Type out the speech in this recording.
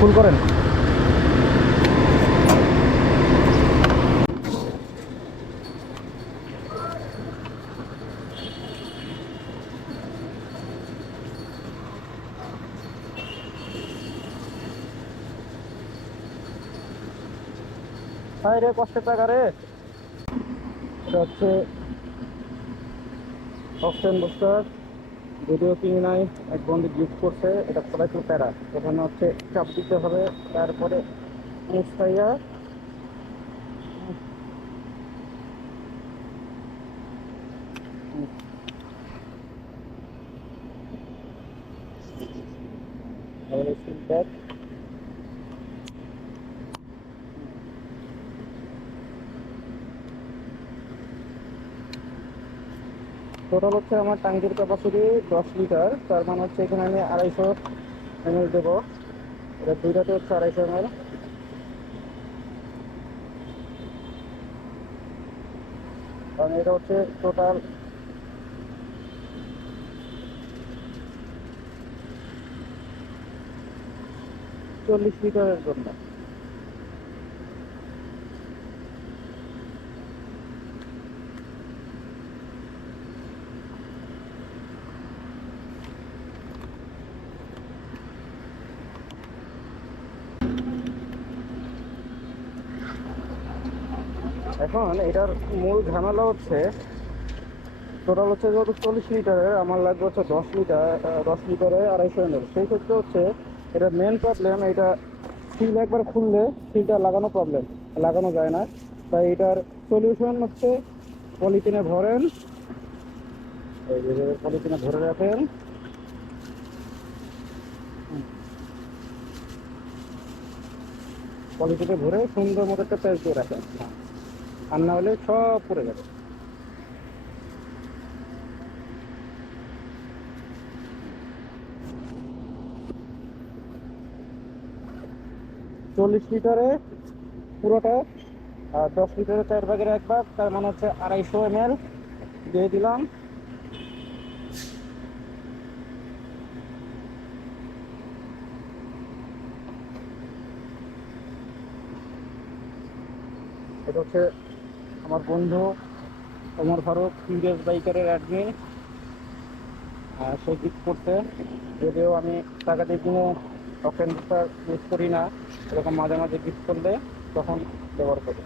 ফুল করেন। হাই রে, কষ্টের টাকা রে। এটা হচ্ছে অক্সিজেন বুস্টার, যদিও কিনে নাই, এক বন্ধু গিফট করছে। এটা সবাই খুব প্যারা। এখানে হচ্ছে চাপ দিতে হবে, তারপরে মুস্তাইয়া টোটাল হচ্ছে আমার ট্যাঙ্কির ক্যাপাসিটি 10 লিটার। তার মানে হচ্ছে এখানে আমি 250 ml দেবো। এটা দুইটাতে হচ্ছে 250 ml। কারণ এটা হচ্ছে টোটাল 40 লিটারের জন্য। এখন এটার মূল ঝামেলা হচ্ছে, টোটাল হচ্ছে যেহেতু 40 লিটারের, আমার লাগবে হচ্ছে 10 লিটার। 10 লিটারে 250 ml। সেই ক্ষেত্রে হচ্ছে এটা মেন প্রবলেম, এটা সিল একবার খুললে সিলটা লাগানো যায় না। তাই এটার সলিউশন হচ্ছে পলিথিনে ভরেন, এই যে পলিথিনে ভরে রাখেন। পলিথিনে ভরে সুন্দর মতো একটা প্যাচ দিয়ে রাখেন, আর না হলে সব পড়ে যাবে। 40 লিটারে পুরোটা, আর 10 লিটারে 4 ভাগের 1 ভাগ, তার মানে হচ্ছে 250 ml দিয়ে দিলাম। এটা হচ্ছে আমার বন্ধু ওমর ফারুক, টিভিএস বাইকারের অ্যাডমিন। সে গিফট করতে, যদিও আমি টাকা দিয়ে কোনো অকেন্ডার ইউজ করি না, এরকম মাঝে মাঝে গিফট করলে তখন ব্যবহার করি।